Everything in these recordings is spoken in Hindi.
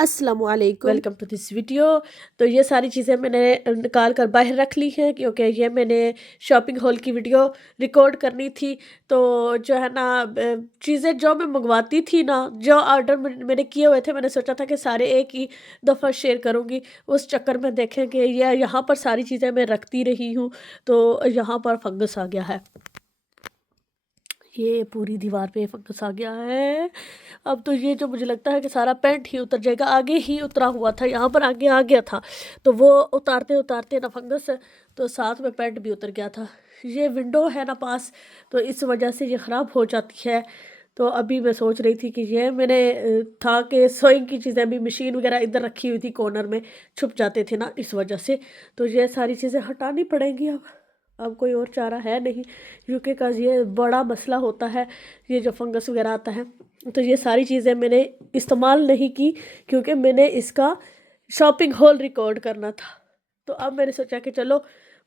अस्सलामुअलैकुम, वेलकम टू दिस वीडियो। तो ये सारी चीज़ें मैंने निकाल कर बाहर रख ली हैं क्योंकि ये मैंने शॉपिंग हॉल की वीडियो रिकॉर्ड करनी थी। तो जो है ना चीज़ें जो मैं मंगवाती थी ना, जो ऑर्डर मैंने किए हुए थे, मैंने सोचा था कि सारे एक ही दफ़ा शेयर करूँगी। उस चक्कर में देखें कि ये यहाँ पर सारी चीज़ें मैं रखती रही हूँ, तो यहाँ पर फंगस आ गया है। ये पूरी दीवार पे फंगस आ गया है। अब तो ये जो मुझे लगता है कि सारा पेंट ही उतर जाएगा। आगे ही उतरा हुआ था, यहाँ पर आगे आ गया था, तो वो उतारते उतारते ना फंगस, तो साथ में पेंट भी उतर गया था। ये विंडो है ना पास, तो इस वजह से ये ख़राब हो जाती है। तो अभी मैं सोच रही थी कि ये मैंने था कि सोइंग की चीज़ें भी, मशीन वगैरह इधर रखी हुई थी कॉर्नर में, छुप जाते थे ना इस वजह से। तो ये सारी चीज़ें हटानी पड़ेंगी अब कोई और चारा है नहीं, क्योंकि का ये बड़ा मसला होता है, ये जो फंगस वगैरह आता है। तो ये सारी चीज़ें मैंने इस्तेमाल नहीं की क्योंकि मैंने इसका शॉपिंग हॉल रिकॉर्ड करना था। तो अब मैंने सोचा कि चलो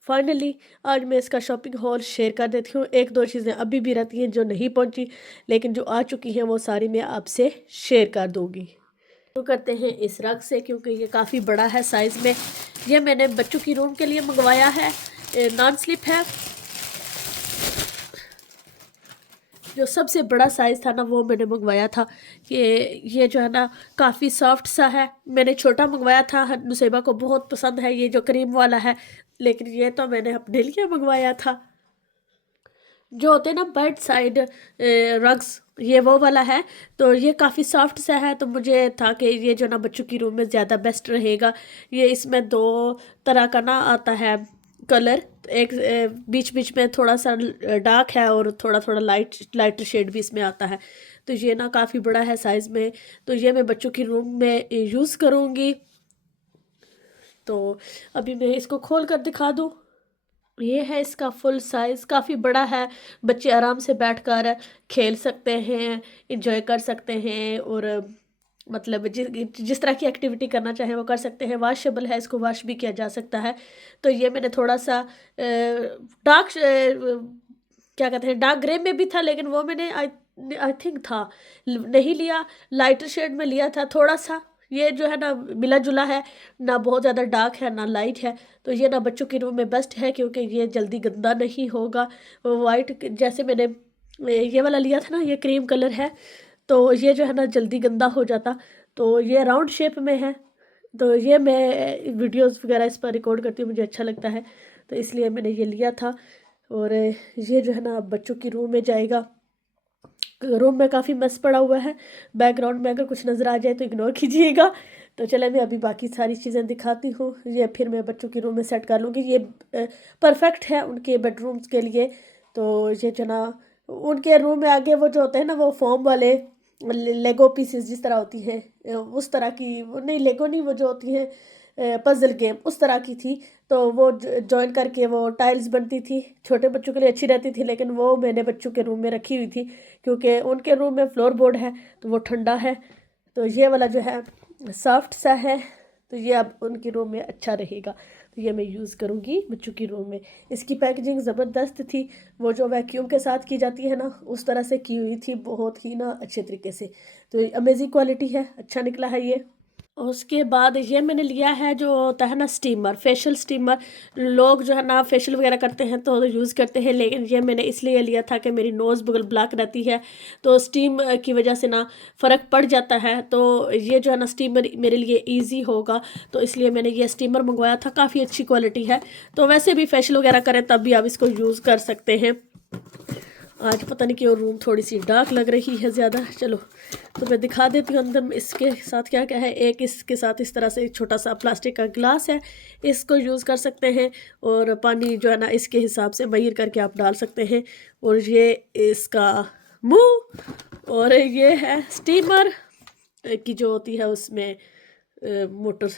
फाइनली आज मैं इसका शॉपिंग हॉल शेयर कर देती हूँ। एक दो चीज़ें अभी भी रहती हैं जो नहीं पहुँची, लेकिन जो आ चुकी हैं वो सारी मैं आपसे शेयर कर दूँगी। शुरू करते हैं इस रग से, क्योंकि ये काफ़ी बड़ा है साइज़ में। ये मैंने बच्चों की रूम के लिए मंगवाया है, नॉन स्लिप है। जो सबसे बड़ा साइज़ था ना वो मैंने मंगवाया था कि ये जो है ना काफ़ी सॉफ्ट सा है। मैंने छोटा मंगवाया था, नुसैबा को बहुत पसंद है ये जो क्रीम वाला है, लेकिन ये तो मैंने अपने लिए मंगवाया था। जो होते हैं ना बेड साइड रग्स, ये वो वाला है। तो ये काफ़ी सॉफ्ट सा है, तो मुझे था कि ये जो ना बच्चों की रूम में ज़्यादा बेस्ट रहेगा। ये इसमें दो तरह का ना आता है कलर, एक बीच बीच में थोड़ा सा डार्क है और थोड़ा थोड़ा लाइटर शेड भी इसमें आता है। तो ये ना काफ़ी बड़ा है साइज़ में, तो ये मैं बच्चों की रूम में यूज़ करूँगी। तो अभी मैं इसको खोल कर दिखा दूँ। ये है इसका फुल साइज़, काफ़ी बड़ा है। बच्चे आराम से बैठकर खेल सकते हैं, एंजॉय कर सकते हैं, और मतलब जिस तरह की एक्टिविटी करना चाहें वो कर सकते हैं। वॉशेबल है, इसको वॉश भी किया जा सकता है। तो ये मैंने थोड़ा सा डार्क क्या कहते हैं, डार्क ग्रे में भी था, लेकिन वो मैंने आई थिंक था नहीं लिया, लाइटर शेड में लिया था थोड़ा सा। ये जो है ना मिला जुला है, ना बहुत ज़्यादा डार्क है ना लाइट है। तो ये ना बच्चों के रूम में बेस्ट है क्योंकि ये जल्दी गंदा नहीं होगा। वाइट जैसे मैंने ये वाला लिया था ना, ये क्रीम कलर है, तो ये जो है ना जल्दी गंदा हो जाता। तो ये राउंड शेप में है, तो ये मैं वीडियोस वगैरह इस पर रिकॉर्ड करती हूँ, मुझे अच्छा लगता है, तो इसलिए मैंने ये लिया था। और ये जो है ना बच्चों की रूम में जाएगा। रूम में काफ़ी मस पड़ा हुआ है, बैकग्राउंड में अगर कुछ नज़र आ जाए तो इग्नोर कीजिएगा। तो चले मैं अभी बाकी सारी चीज़ें दिखाती हूँ। ये फिर मैं बच्चों के रूम में सेट कर लूँगी। ये परफेक्ट है उनके बेडरूम्स के लिए। तो ये जो ना उनके रूम में आगे वो जो होते हैं ना, वो फोम वाले लेगो पीसेस जिस तरह होती हैं, उस तरह की, वो नहीं लेगो नहीं, वो जो होती हैं पजल गेम, उस तरह की थी। तो वो जॉइन करके वो टाइल्स बनती थी, छोटे बच्चों के लिए अच्छी रहती थी, लेकिन वो मैंने बच्चों के रूम में रखी हुई थी क्योंकि उनके रूम में फ्लोर बोर्ड है तो वो ठंडा है। तो ये वाला जो है सॉफ्ट सा है, तो ये अब उनके रूम में अच्छा रहेगा। तो ये मैं यूज़ करूँगी बच्चों की रूम में। इसकी पैकेजिंग ज़बरदस्त थी, वो जो वैक्यूम के साथ की जाती है ना, उस तरह से की हुई थी, बहुत ही ना अच्छे तरीके से। तो अमेजिंग क्वालिटी है, अच्छा निकला है ये। उसके बाद ये मैंने लिया है जो होता है ना स्टीमर, फेशियल स्टीमर। लोग जो है ना फेशियल वगैरह करते हैं तो यूज़ करते हैं, लेकिन ये मैंने इसलिए लिया था कि मेरी नोज़ बगल ब्लॉक रहती है, तो स्टीम की वजह से ना फ़र्क पड़ जाता है। तो ये जो है ना स्टीमर मेरे लिए ईजी होगा, तो इसलिए मैंने ये स्टीमर मंगवाया था। काफ़ी अच्छी क्वालिटी है, तो वैसे भी फेशियल वगैरह करें तब भी आप इसको यूज़ कर सकते हैं। आज पता नहीं क्यों रूम थोड़ी सी डार्क लग रही है ज़्यादा। चलो तो मैं दिखा देती हूँ अंदर इसके साथ क्या क्या है। एक इसके साथ इस तरह से एक छोटा सा प्लास्टिक का गिलास है, इसको यूज़ कर सकते हैं, और पानी जो है ना इसके हिसाब से महीर करके आप डाल सकते हैं। और ये इसका मुंह, और ये है स्टीमर की जो होती है उसमें मोटर।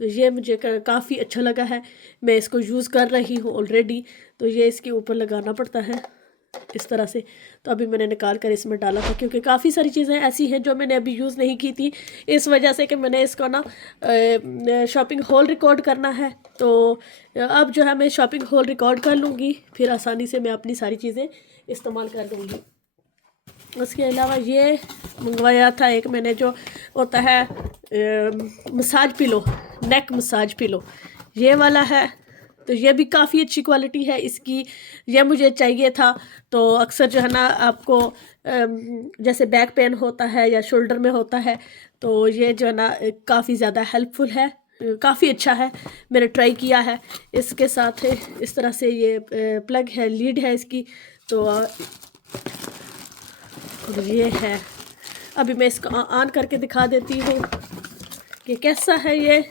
तो ये मुझे काफ़ी अच्छा लगा है, मैं इसको यूज़ कर रही हूँ ऑलरेडी। तो ये इसके ऊपर लगाना पड़ता है इस तरह से। तो अभी मैंने निकाल कर इसमें डाला था क्योंकि काफ़ी सारी चीज़ें ऐसी हैं जो मैंने अभी यूज़ नहीं की थी, इस वजह से कि मैंने इसको ना शॉपिंग हॉल रिकॉर्ड करना है। तो अब जो है मैं शॉपिंग हॉल रिकॉर्ड कर लूँगी, फिर आसानी से मैं अपनी सारी चीज़ें इस्तेमाल कर दूँगी। उसके अलावा ये मंगवाया था एक मैंने, जो होता है मसाज पिलो, नेक मसाज पिलो, ये वाला है। तो ये भी काफ़ी अच्छी क्वालिटी है इसकी, ये मुझे चाहिए था। तो अक्सर जो है ना आपको जैसे बैक पेन होता है या शोल्डर में होता है, तो ये जो है ना काफ़ी ज़्यादा हेल्पफुल है, काफ़ी अच्छा है, मैंने ट्राई किया है। इसके साथ इस तरह से ये प्लग है, लीड है इसकी। तो ये है, अभी मैं इसको ऑन करके दिखा देती हूँ कि कैसा है ये।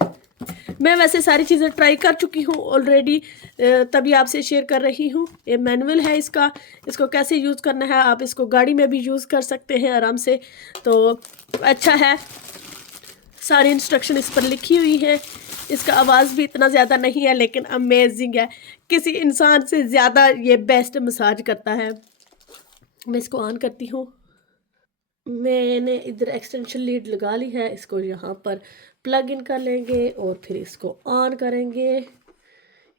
मैं वैसे सारी चीज़ें ट्राई कर चुकी हूँ ऑलरेडी, तभी आपसे शेयर कर रही हूँ। ये मैनुअल है इसका, इसको कैसे यूज़ करना है, आप इसको गाड़ी में भी यूज़ कर सकते हैं आराम से। तो अच्छा है, सारी इंस्ट्रक्शन इस पर लिखी हुई है। इसका आवाज़ भी इतना ज़्यादा नहीं है, लेकिन अमेजिंग है, किसी इंसान से ज़्यादा ये बेस्ट मसाज करता है। मैं इसको ऑन करती हूँ। मैंने इधर एक्सटेंशन लीड लगा ली है, इसको यहाँ पर प्लग इन कर लेंगे और फिर इसको ऑन करेंगे।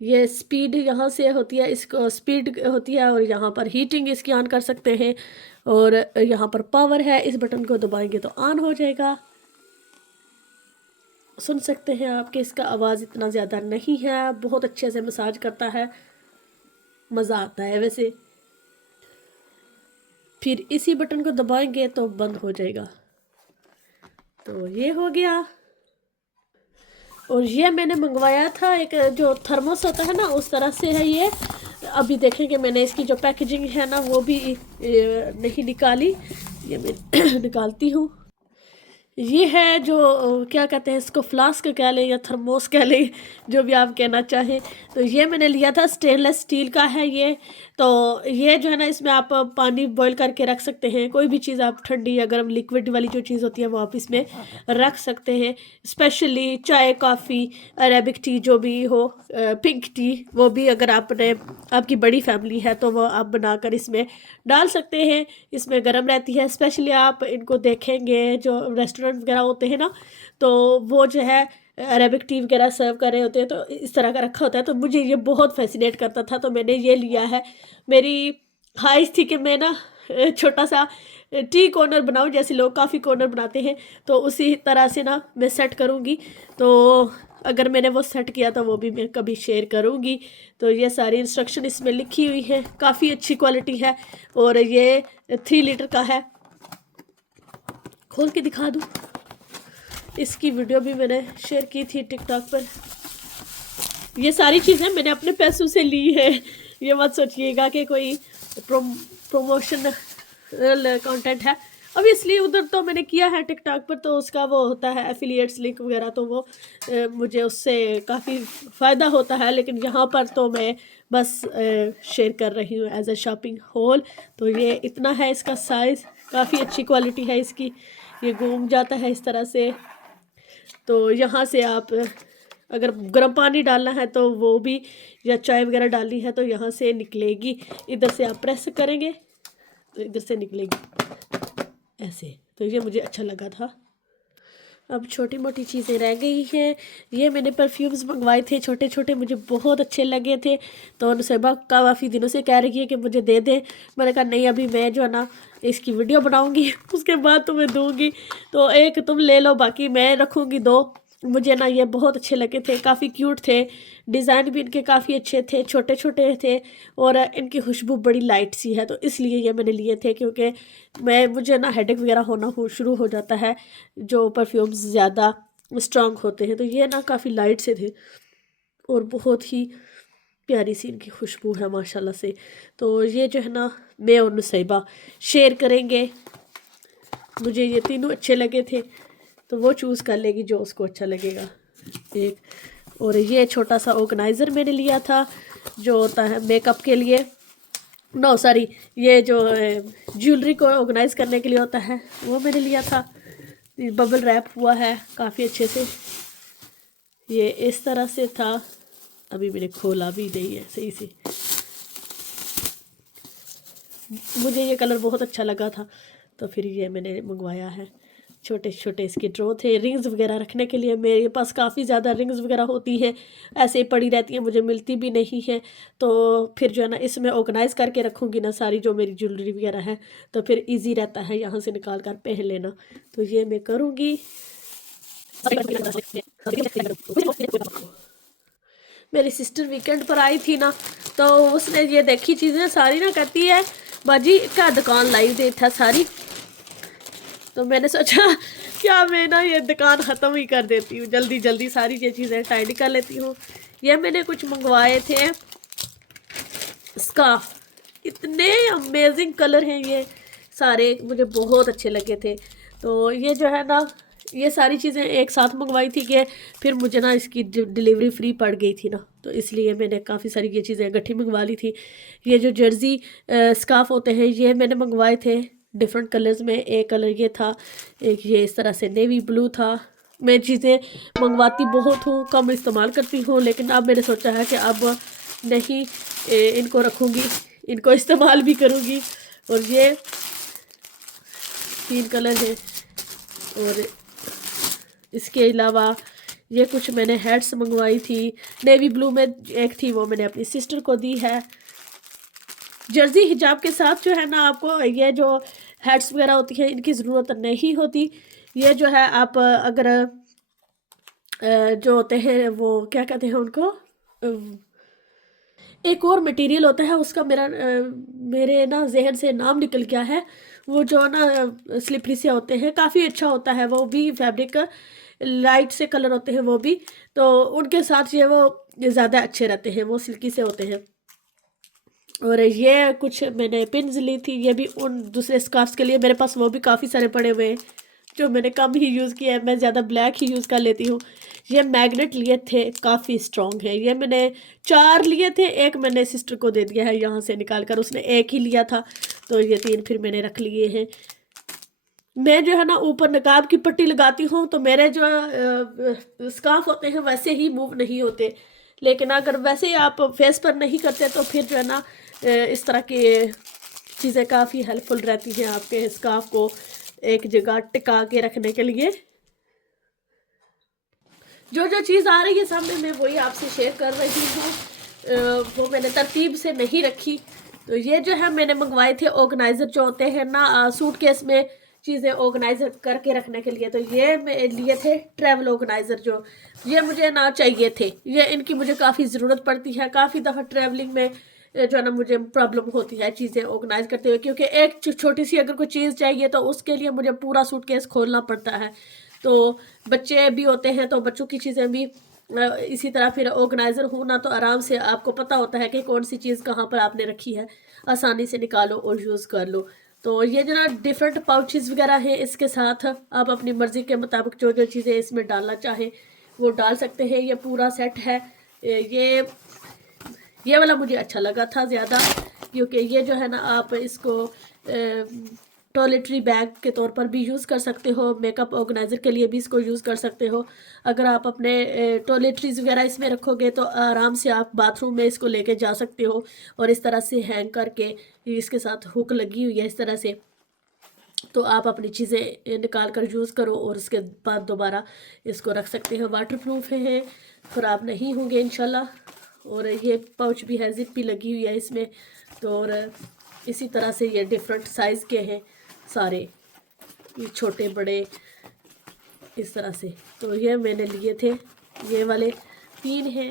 ये स्पीड यहाँ से होती है, इसको स्पीड होती है, और यहाँ पर हीटिंग इसकी ऑन कर सकते हैं, और यहाँ पर पावर है, इस बटन को दबाएंगे तो ऑन हो जाएगा। सुन सकते हैं आपके, इसका आवाज़ इतना ज़्यादा नहीं है, बहुत अच्छे से मसाज करता है, मज़ा आता है वैसे। फिर इसी बटन को दबाएंगे तो बंद हो जाएगा। तो ये हो गया। और ये मैंने मंगवाया था एक जो थर्मोस होता है ना, उस तरह से है ये। अभी देखेंगे, मैंने इसकी जो पैकेजिंग है ना वो भी नहीं निकाली, ये मैं निकालती हूँ। ये है जो क्या कहते हैं इसको, फ्लास्क कह लें या थर्मोस कह लें, जो भी आप कहना चाहें। तो ये मैंने लिया था, स्टेनलेस स्टील का है ये। तो ये जो है ना, इसमें आप पानी बॉईल करके रख सकते हैं, कोई भी चीज़ आप ठंडी या गर्म लिक्विड वाली जो चीज़ होती है वो आप इसमें रख सकते हैं। स्पेशली चाय, कॉफ़ी, अरेबिक टी जो भी हो, पिंक टी, वो भी अगर आपने, आपकी बड़ी फैमिली है तो वो आप बनाकर इसमें डाल सकते हैं। इसमें गर्म रहती है। स्पेशली आप इनको देखेंगे जो रेस्टोरेंट वगैरह होते हैं ना, तो वो जो है अरेबिक टी वगैरह सर्व कर रहे होते हैं, तो इस तरह का रखा होता है। तो मुझे ये बहुत फैसिनेट करता था, तो मैंने ये लिया है। मेरी ख्वाहिश थी कि मैं ना छोटा सा टी कॉर्नर बनाऊं, जैसे लोग काफ़ी कॉर्नर बनाते हैं, तो उसी तरह से ना मैं सेट करूँगी। तो अगर मैंने वो सेट किया तो वो भी मैं कभी शेयर करूँगी। तो ये सारी इंस्ट्रक्शन इसमें लिखी हुई है, काफ़ी अच्छी क्वालिटी है, और ये 3 लीटर का है। खोल के दिखा दूँ, इसकी वीडियो भी मैंने शेयर की थी टिकटॉक पर। ये सारी चीज़ें मैंने अपने पैसों से ली है, ये मत सोचिएगा कि कोई प्रमोशन कंटेंट है। ऑब्वियसली उधर तो मैंने किया है टिकटॉक पर, तो उसका वो होता है एफिलिएट्स लिंक वगैरह, तो वो मुझे उससे काफ़ी फ़ायदा होता है। लेकिन यहाँ पर तो मैं बस शेयर कर रही हूँ एज अ शॉपिंग हॉल। तो ये इतना है इसका साइज़, काफ़ी अच्छी क्वालिटी है इसकी। ये घूम जाता है इस तरह से। तो यहाँ से आप अगर गर्म पानी डालना है तो वो भी, या चाय वगैरह डालनी है तो यहाँ से निकलेगी। इधर से आप प्रेस करेंगे तो इधर से निकलेगी ऐसे। तो ये मुझे अच्छा लगा था। अब छोटी मोटी चीज़ें रह गई हैं। ये मैंने परफ्यूम्स मंगवाए थे छोटे छोटे, मुझे बहुत अच्छे लगे थे। तो नुसैबा काफ़ी दिनों से कह रही है कि मुझे दे दे। मैंने कहा नहीं, अभी मैं जो है ना इसकी वीडियो बनाऊंगी उसके बाद तुम्हें दूंगी। तो एक तुम ले लो, बाकी मैं रखूँगी 2। मुझे ना ये बहुत अच्छे लगे थे, काफ़ी क्यूट थे, डिज़ाइन भी इनके काफ़ी अच्छे थे, छोटे छोटे थे, और इनकी खुशबू बड़ी लाइट सी है। तो इसलिए ये मैंने लिए थे, क्योंकि मुझे ना हेडेक वगैरह होना शुरू हो जाता है जो परफ्यूम्स ज़्यादा स्ट्रॉन्ग होते हैं। तो ये ना काफ़ी लाइट से थे, और बहुत ही प्यारी सी इनकी खुशबू है माशाल्लाह से। तो ये जो है ना मैं और नुसैबा शेयर करेंगे। मुझे ये तीनों अच्छे लगे थे, तो वो चूज़ कर लेगी जो उसको अच्छा लगेगा एक। और ये छोटा सा ऑर्गेनाइज़र मैंने लिया था, जो होता है मेकअप के लिए, नो सॉरी, ये जो ज्वेलरी को ऑर्गेनाइज करने के लिए होता है, वो मैंने लिया था। बबल रैप हुआ है काफ़ी अच्छे से, ये इस तरह से था। अभी मैंने खोला भी नहीं है सही से, मुझे ये कलर बहुत अच्छा लगा था, तो फिर ये मैंने मंगवाया है। छोटे छोटे इसके ड्रॉ थे रिंग्स वगैरह रखने के लिए। मेरे पास काफ़ी ज़्यादा रिंग्स वगैरह होती हैं, ऐसे ही पड़ी रहती हैं, मुझे मिलती भी नहीं है। तो फिर जो है ना इसमें ऑर्गेनाइज़ करके रखूँगी ना सारी जो मेरी ज्वेलरी वगैरह है, तो फिर ईजी रहता है यहाँ से निकाल कर पहन लेना। तो ये मैं करूँगी। मेरी सिस्टर वीकेंड पर आई थी ना, तो उसने ये देखी चीज़ें सारी ना, कहती है बाजी क्या दुकान लाई दे था सारी। तो मैंने सोचा क्या मैं ना ये दुकान ख़त्म ही कर देती हूँ, जल्दी जल्दी सारी ये चीज़ें टाइडी कर लेती हूँ। ये मैंने कुछ मंगवाए थे स्कार्फ, इतने अमेजिंग कलर हैं ये सारे, मुझे बहुत अच्छे लगे थे। तो ये जो है ना ये सारी चीज़ें एक साथ मंगवाई थी कि फिर मुझे ना इसकी डिलीवरी फ्री पड़ गई थी ना, तो इसलिए मैंने काफ़ी सारी ये चीज़ें इकट्ठी मंगवा ली थी। ये जो जर्सी स्कार्फ होते हैं ये मैंने मंगवाए थे डिफरेंट कलर्स में। एक कलर ये था, एक ये इस तरह से नेवी ब्लू था। मैं चीज़ें मंगवाती बहुत हूँ, कम इस्तेमाल करती हूँ, लेकिन अब मैंने सोचा है कि अब नहीं इनको रखूँगी, इनको इस्तेमाल भी करूँगी। और ये 3 कलर हैं। और इसके अलावा ये कुछ मैंने हेड्स मंगवाई थी, नेवी ब्लू में एक थी, वो मैंने अपनी सिस्टर को दी है। जर्सी हिजाब के साथ जो है ना आपको ये जो हेड्स वगैरह होती है इनकी ज़रूरत नहीं होती। ये जो है आप अगर जो होते हैं वो क्या कहते हैं उनको, एक और मटेरियल होता है उसका मेरे ना जहन से नाम निकल गया है। वो जो ना स्लिपरी से होते हैं, काफ़ी अच्छा होता है वो भी, फैब्रिक लाइट से कलर होते हैं वो भी, तो उनके साथ ये वो ज़्यादा अच्छे रहते हैं, वो सिल्की से होते हैं। और ये कुछ मैंने पिन्स ली थी, ये भी उन दूसरे स्कार्फ्स के लिए, मेरे पास वो भी काफ़ी सारे पड़े हुए हैं जो मैंने कम ही यूज़ किया है, मैं ज़्यादा ब्लैक ही यूज़ कर लेती हूँ। ये मैग्नेट लिए थे, काफ़ी स्ट्रॉन्ग है, ये मैंने 4 लिए थे, एक मैंने सिस्टर को दे दिया है यहाँ से निकाल कर, उसने एक ही लिया था, तो ये 3 फिर मैंने रख लिए हैं। मैं जो है ना ऊपर नकाब की पट्टी लगाती हूँ तो मेरे जो स्कार्फ होते हैं वैसे ही मूव नहीं होते, लेकिन अगर वैसे ही आप फेस पर नहीं करते तो फिर जो है ना इस तरह की चीज़ें काफ़ी हेल्पफुल रहती हैं आपके स्कार्फ को एक जगह टिका के रखने के लिए। जो जो चीज़ आ रही है सामने मैं वही आपसे शेयर कर रही हूँ, वो मैंने तरतीब से नहीं रखी। तो ये जो है मैंने मंगवाए थे ऑर्गेनाइज़र जो होते हैं ना सूटकेस में चीज़ें ऑर्गेनाइज़र करके रखने के लिए, तो ये मैं लिए थे ट्रैवल ऑर्गेनाइज़र, जो ये मुझे ना चाहिए थे, ये इनकी मुझे काफ़ी ज़रूरत पड़ती है। काफ़ी दफ़ा ट्रैवलिंग में जो है ना मुझे प्रॉब्लम होती है चीज़ें ऑर्गेनाइज करते हुए, क्योंकि एक छोटी सी अगर कोई चीज़ चाहिए तो उसके लिए मुझे पूरा सूटकेस खोलना पड़ता है। तो बच्चे भी होते हैं तो बच्चों की चीज़ें भी इसी तरह फिर ऑर्गेनाइज़र हो ना, तो आराम से आपको पता होता है कि कौन सी चीज़ कहाँ पर आपने रखी है, आसानी से निकालो और यूज़ कर लो। तो ये जो ना डिफरेंट पाउचेस वगैरह हैं, इसके साथ आप अपनी मर्ज़ी के मुताबिक जो जो चीज़ें इसमें डालना चाहें वो डाल सकते हैं। ये पूरा सेट है। ये वाला मुझे अच्छा लगा था ज़्यादा, क्योंकि ये जो है ना आप इसको टॉयलेटरी बैग के तौर पर भी यूज़ कर सकते हो, मेकअप ऑर्गेनाइज़र के लिए भी इसको यूज़ कर सकते हो। अगर आप अपने टॉयलेटरीज़ वगैरह इसमें रखोगे तो आराम से आप बाथरूम में इसको लेके जा सकते हो, और इस तरह से हैंग करके इसके साथ हुक लगी हुई है इस तरह से, तो आप अपनी चीज़ें निकाल कर यूज़ करो और उसके बाद दोबारा इसको रख सकते हो। वाटर प्रूफ है, ख़राब नहीं होंगे इंशाल्लाह। और ये पाउच भी है, जिप भी लगी हुई है इसमें। तो और इसी तरह से ये डिफरेंट साइज़ के हैं सारे, ये छोटे बड़े इस तरह से। तो ये मैंने लिए थे, ये वाले 3 हैं,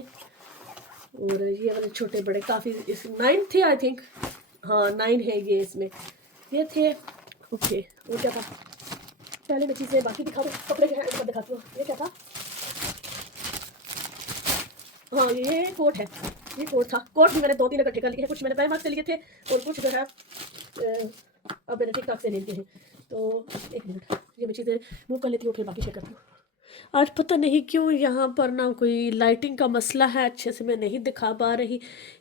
और ये वाले छोटे बड़े काफ़ी, इस 9 थे आई थिंक, हाँ 9 है ये इसमें, ये थे। ओके, और क्या था, पहले मैं चीज़ें बाकी दिखा दूँ, कपड़े के हैंड पर दिखाती हूँ। ये क्या था, हाँ ये कोट है, ये कोट था। कोट भी मैंने 2-3 इकट्ठे कर लिए हैं, कुछ मैंने प्राइमर से लिए थे और कुछ जो है अब मैंने टिकटॉक से ले लिए हैं। तो एक मिनट, ये मैं चीज़ें मूव कर लेती हूँ फिर बाकी शेयर करती हूँ। आज पता नहीं क्यों यहाँ पर ना कोई लाइटिंग का मसला है, अच्छे से मैं नहीं दिखा पा रही।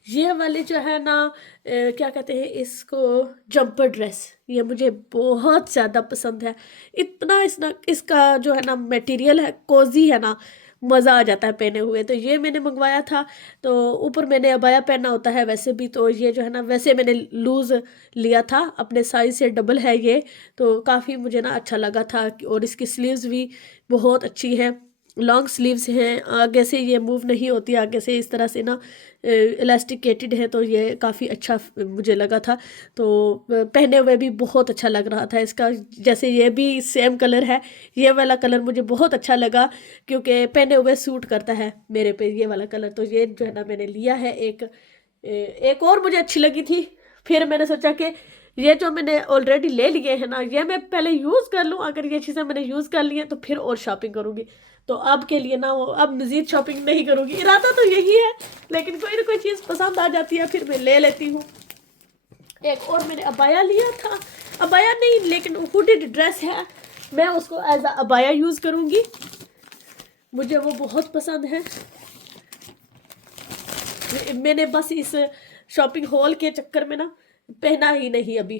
ये वाले जो है ना क्या कहते हैं इसको, जंपर ड्रेस, ये मुझे बहुत ज़्यादा पसंद है। इतना इसका जो है ना मटेरियल है, कोजी है ना, मज़ा आ जाता है पहने हुए। तो ये मैंने मंगवाया था। तो ऊपर मैंने अबाया पहना होता है वैसे भी, तो ये जो है ना वैसे मैंने लूज़ लिया था, अपने साइज़ से डबल है ये। तो काफ़ी मुझे ना अच्छा लगा था और इसकी स्लीव्स भी बहुत अच्छी है, लॉन्ग स्लीव्स हैं, आगे से ये मूव नहीं होती, आगे से इस तरह से ना इलास्टिकेटेड है। तो ये काफ़ी अच्छा मुझे लगा था। तो पहने हुए भी बहुत अच्छा लग रहा था इसका। जैसे ये भी सेम कलर है, ये वाला कलर मुझे बहुत अच्छा लगा क्योंकि पहने हुए सूट करता है मेरे पे ये वाला कलर। तो ये जो है ना मैंने लिया है। एक और मुझे अच्छी लगी थी, फिर मैंने सोचा कि ये जो मैंने ऑलरेडी ले लिए हैं ना, ये मैं पहले यूज़ कर लूँ। अगर ये चीज़ें मैंने यूज़ कर ली हैं तो फिर और शॉपिंग करूँगी। तो अब के लिए ना अब मज़ीद शॉपिंग नहीं करूँगी, इरादा तो यही है, लेकिन कोई ना कोई चीज़ पसंद आ जाती है फिर मैं ले लेती हूँ। एक और मैंने अबाया लिया था, अबाया नहीं लेकिन हुडिड ड्रेस है, मैं उसको एज अ अबाया यूज़ करूँगी, मुझे वो बहुत पसंद है। मैंने बस इस शॉपिंग हॉल के चक्कर में ना पहना ही नहीं अभी।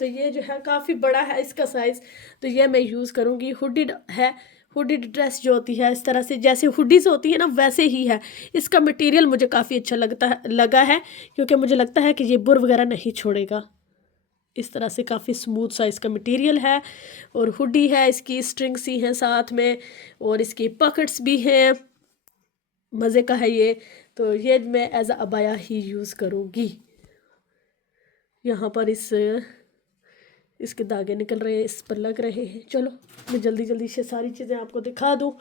तो ये जो है काफ़ी बड़ा है इसका साइज़, तो ये मैं यूज़ करूँगी। हुडिड है, हुडिड ड्रेस जो होती है इस तरह से जैसे हुडीज़ होती है ना वैसे ही है। इसका मटेरियल मुझे काफ़ी अच्छा लगा है क्योंकि मुझे लगता है कि ये बुर वगैरह नहीं छोड़ेगा। इस तरह से काफ़ी स्मूथ सा इसका मटेरियल है और हुडी है, इसकी स्ट्रिंग सी हैं साथ में और इसकी पॉकेट्स भी हैं, मज़े का है ये। तो ये मैं एज अ अबाया ही यूज़ करूँगी। यहाँ पर इसके धागे निकल रहे हैं, इस पर लग रहे हैं। चलो मैं जल्दी जल्दी से सारी चीज़ें आपको दिखा दूँ।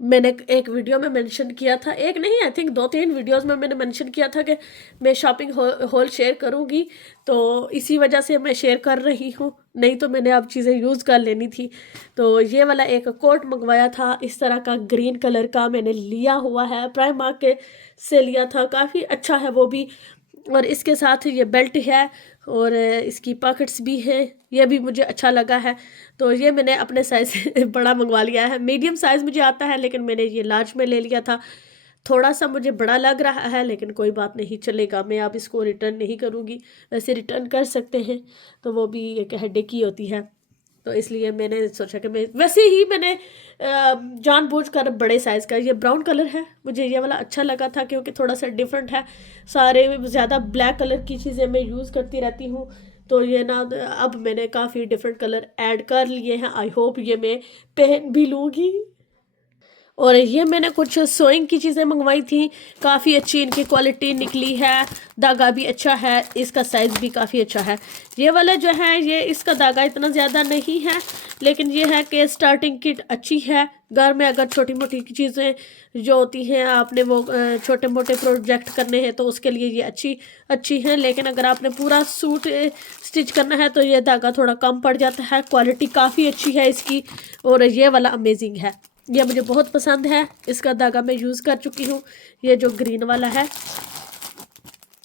मैंने एक वीडियो में मेंशन किया था, एक नहीं आई थिंक 2-3 वीडियोस में मैंने मेंशन किया था कि मैं शॉपिंग हॉल शेयर करूँगी, तो इसी वजह से मैं शेयर कर रही हूँ, नहीं तो मैंने अब चीज़ें यूज़ कर लेनी थी। तो ये वाला एक कोट मंगवाया था इस तरह का, ग्रीन कलर का मैंने लिया हुआ है, प्राइमार्क के से लिया था, काफ़ी अच्छा है वो भी। और इसके साथ ये बेल्ट है और इसकी पॉकेट्स भी हैं, ये भी मुझे अच्छा लगा है। तो ये मैंने अपने साइज़ से बड़ा मंगवा लिया है, मीडियम साइज़ मुझे आता है लेकिन मैंने ये लार्ज में ले लिया था। थोड़ा सा मुझे बड़ा लग रहा है लेकिन कोई बात नहीं, चलेगा, मैं अब इसको रिटर्न नहीं करूँगी। वैसे रिटर्न कर सकते हैं, तो वो भी एक हेडेक ही होती है। तो इसलिए मैंने सोचा कि मैं वैसे ही मैंने जानबूझकर बड़े साइज़ का, ये ब्राउन कलर है, मुझे ये वाला अच्छा लगा था क्योंकि थोड़ा सा डिफरेंट है। सारे ज़्यादा ब्लैक कलर की चीज़ें मैं यूज़ करती रहती हूँ, तो ये ना अब मैंने काफ़ी डिफरेंट कलर ऐड कर लिए हैं। आई होप ये मैं पहन भी लूँगी। और ये मैंने कुछ सोइंग की चीज़ें मंगवाई थी, काफ़ी अच्छी इनकी क्वालिटी निकली है, धागा भी अच्छा है, इसका साइज़ भी काफ़ी अच्छा है। ये वाला जो है ये इसका धागा इतना ज़्यादा नहीं है, लेकिन ये है कि स्टार्टिंग किट अच्छी है। घर में अगर छोटी मोटी चीज़ें जो होती हैं, आपने वो छोटे मोटे प्रोजेक्ट करने हैं तो उसके लिए ये अच्छी हैं, लेकिन अगर आपने पूरा सूट स्टिच करना है तो ये धागा थोड़ा कम पड़ जाता है। क्वालिटी काफ़ी अच्छी है इसकी और ये वाला अमेजिंग है, ये मुझे बहुत पसंद है। इसका धागा मैं यूज़ कर चुकी हूँ, ये जो ग्रीन वाला है,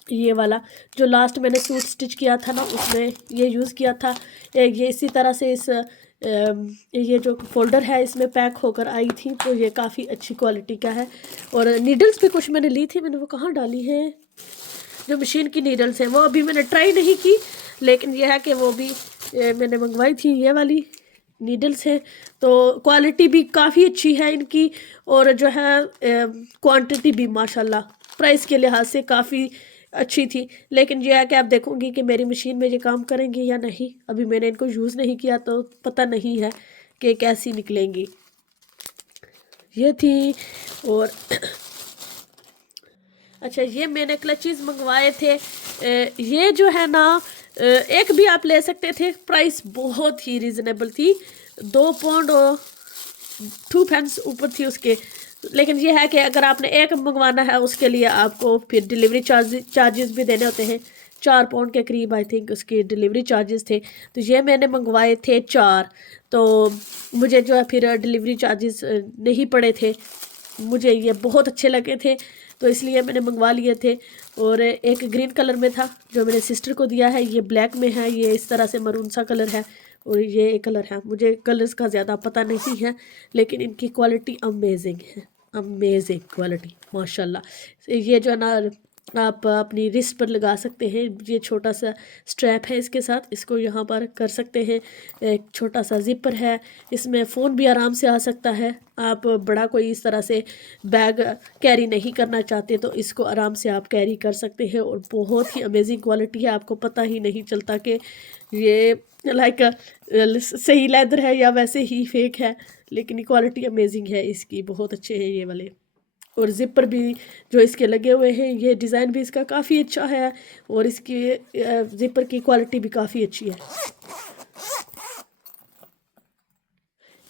ये वाला जो लास्ट मैंने सूट स्टिच किया था ना उसमें ये यूज़ किया था। ये इसी तरह से ये जो फोल्डर है इसमें पैक होकर आई थी, तो ये काफ़ी अच्छी क्वालिटी का है। और नीडल्स भी कुछ मैंने ली थी, मैंने वो कहाँ डाली हैं, जो मशीन की नीडल्स हैं वो अभी मैंने ट्राई नहीं की, लेकिन यह है कि वो भी मैंने मंगवाई थी, ये वाली नीडल्स हैं। तो क्वालिटी भी काफ़ी अच्छी है इनकी और जो है क्वांटिटी भी माशाल्लाह प्राइस के लिहाज से काफ़ी अच्छी थी। लेकिन यह है कि आप देखूंगी कि मेरी मशीन में ये काम करेंगी या नहीं, अभी मैंने इनको यूज़ नहीं किया तो पता नहीं है कि कैसी निकलेंगी। ये थी। और अच्छा, ये मैंने क्लचीज़ मंगवाए थे, ये जो है ना एक भी आप ले सकते थे, प्राइस बहुत ही रिजनेबल थी, 2 पाउंड और 2 पेंस ऊपर थी उसके। लेकिन ये है कि अगर आपने एक मंगवाना है उसके लिए आपको फिर डिलीवरी चार्जेस भी देने होते हैं, 4 पाउंड के करीब आई थिंक उसके डिलीवरी चार्जेस थे। तो ये मैंने मंगवाए थे 4, तो मुझे जो है फिर डिलीवरी चार्जेस नहीं पड़े थे, मुझे ये बहुत अच्छे लगे थे तो इसलिए मैंने मंगवा लिए थे। और एक ग्रीन कलर में था जो मेरे सिस्टर को दिया है, ये ब्लैक में है, ये इस तरह से मरून सा कलर है और ये एक कलर है, मुझे कलर्स का ज़्यादा पता नहीं है, लेकिन इनकी क्वालिटी अमेजिंग है, अमेजिंग क्वालिटी माशाल्लाह। ये जो है ना आप अपनी रिस्ट पर लगा सकते हैं। ये छोटा सा स्ट्रैप है इसके साथ, इसको यहाँ पर कर सकते हैं। एक छोटा सा जिपर है, इसमें फ़ोन भी आराम से आ सकता है। आप बड़ा कोई इस तरह से बैग कैरी नहीं करना चाहते तो इसको आराम से आप कैरी कर सकते हैं। और बहुत ही अमेजिंग क्वालिटी है, आपको पता ही नहीं चलता कि ये लाइक सही लेदर है या वैसे ही फेक है, लेकिन क्वालिटी अमेजिंग है इसकी, बहुत अच्छे हैं ये वाले। और ज़िपर भी जो इसके लगे हुए हैं, ये डिज़ाइन भी इसका काफ़ी अच्छा है और इसकी ज़िपर की क्वालिटी भी काफ़ी अच्छी है।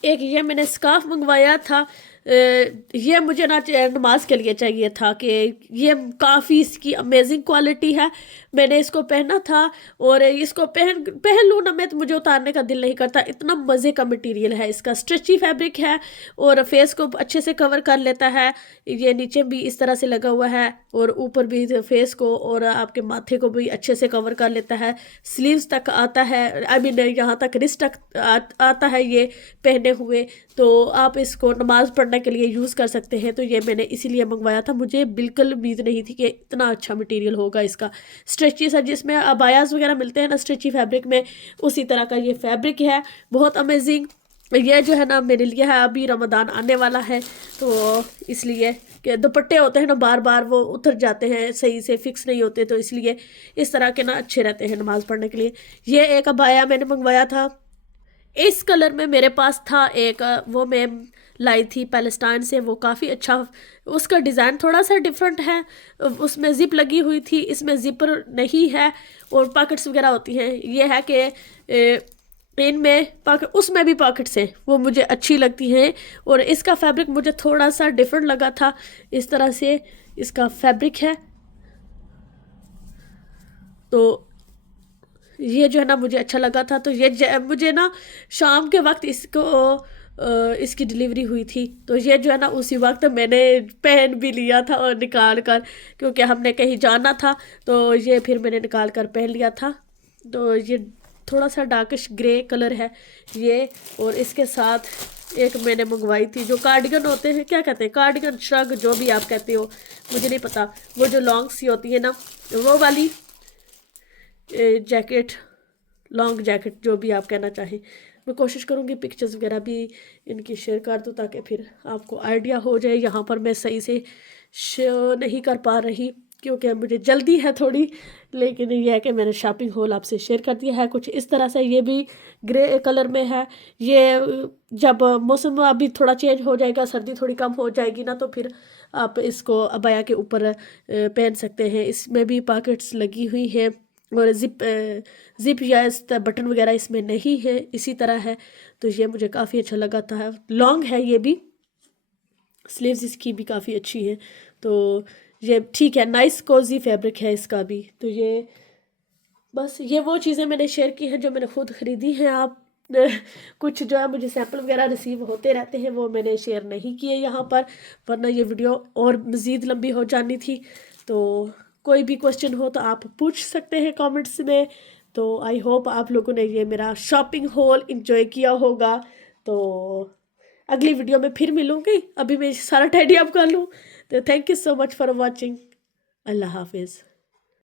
एक ये मैंने स्कार्फ मंगवाया था, ये मुझे ना नमाज के लिए चाहिए था कि ये काफ़ी इसकी अमेजिंग क्वालिटी है। मैंने इसको पहना था और इसको पहन लूँ ना मैं तो मुझे उतारने का दिल नहीं करता, इतना मज़े का मटेरियल है इसका। स्ट्रेची फैब्रिक है और फेस को अच्छे से कवर कर लेता है। ये नीचे भी इस तरह से लगा हुआ है और ऊपर भी फेस को और आपके माथे को भी अच्छे से कवर कर लेता है। स्लीव्स तक आता है, आई मीन यहाँ तक रिस्ट तक आता है ये पहने हुए। तो आप इसको नमाज़ पढ़ने के लिए यूज़ कर सकते हैं। तो ये मैंने इसीलिए मंगवाया था, मुझे बिल्कुल उम्मीद नहीं थी कि इतना अच्छा मटेरियल होगा इसका। स्ट्रेची सा जिसमें अबायास वगैरह मिलते हैं ना स्ट्रेची फैब्रिक में, उसी तरह का ये फैब्रिक है, बहुत अमेजिंग। ये जो है ना मेरे लिए है, अभी रमज़ान आने वाला है तो इसलिए कि दुपट्टे होते हैं ना बार बार वो उतर जाते हैं, सही से फिक्स नहीं होते, तो इसलिए इस तरह के ना अच्छे रहते हैं नमाज़ पढ़ने के लिए। ये एक अबाया मैंने मंगवाया था, इस कलर में मेरे पास था एक, वो मैं लाई थी पैलेस्टाइन से, वो काफ़ी अच्छा, उसका डिज़ाइन थोड़ा सा डिफरेंट है, उसमें ज़िप लगी हुई थी, इसमें ज़िपर नहीं है और पॉकेट्स वगैरह होती हैं। ये है कि इनमें पॉकेट, उसमें भी पॉकेट्स हैं, वो मुझे अच्छी लगती हैं। और इसका फैब्रिक मुझे थोड़ा सा डिफरेंट लगा था, इस तरह से इसका फैब्रिक है। तो ये जो है ना मुझे अच्छा लगा था। तो ये मुझे ना शाम के वक्त इसकी डिलीवरी हुई थी, तो ये जो है ना उसी वक्त मैंने पहन भी लिया था और निकाल कर, क्योंकि हमने कहीं जाना था तो ये फिर मैंने निकाल कर पहन लिया था। तो ये थोड़ा सा डार्किश ग्रे कलर है ये। और इसके साथ एक मैंने मंगवाई थी, जो कार्डिगन होते हैं, क्या कहते हैं, कार्डिगन, श्रग, जो भी आप कहते हो मुझे नहीं पता, वो जो लॉन्ग सी होती है ना, वो वाली जैकेट, लॉन्ग जैकेट, जो भी आप कहना चाहें। मैं कोशिश करूँगी पिक्चर्स वगैरह भी इनकी शेयर कर दूँ ताकि फिर आपको आइडिया हो जाए। यहाँ पर मैं सही से शो नहीं कर पा रही क्योंकि मुझे जल्दी है थोड़ी, लेकिन यह है कि मैंने शॉपिंग हॉल आपसे शेयर कर दिया है कुछ इस तरह से। ये भी ग्रे कलर में है। ये जब मौसम अभी थोड़ा चेंज हो जाएगा, सर्दी थोड़ी कम हो जाएगी ना, तो फिर आप इसको अबाया के ऊपर पहन सकते हैं। इसमें भी पॉकेट्स लगी हुई हैं और ज़िप या इस बटन वगैरह इसमें नहीं है, इसी तरह है। तो ये मुझे काफ़ी अच्छा लगा था। लॉन्ग है ये भी, स्लीव्स इसकी भी काफ़ी अच्छी है। तो ये ठीक है, नाइस कोजी फैब्रिक है इसका भी। तो ये बस ये वो चीज़ें मैंने शेयर की हैं जो मैंने खुद ख़रीदी हैं। आप कुछ जो है मुझे सैम्पल वगैरह रिसीव होते रहते हैं, वो मैंने शेयर नहीं किए यहाँ पर, वरना ये वीडियो और मज़ीद लंबी हो जानी थी। तो कोई भी क्वेश्चन हो तो आप पूछ सकते हैं कमेंट्स में। तो आई होप आप लोगों ने ये मेरा शॉपिंग हॉल इंजॉय किया होगा। तो अगली वीडियो में फिर मिलूँगी, अभी मैं सारा टाइडी अप कर लूँ। तो thank you so much for watching. Allah हाफिज़।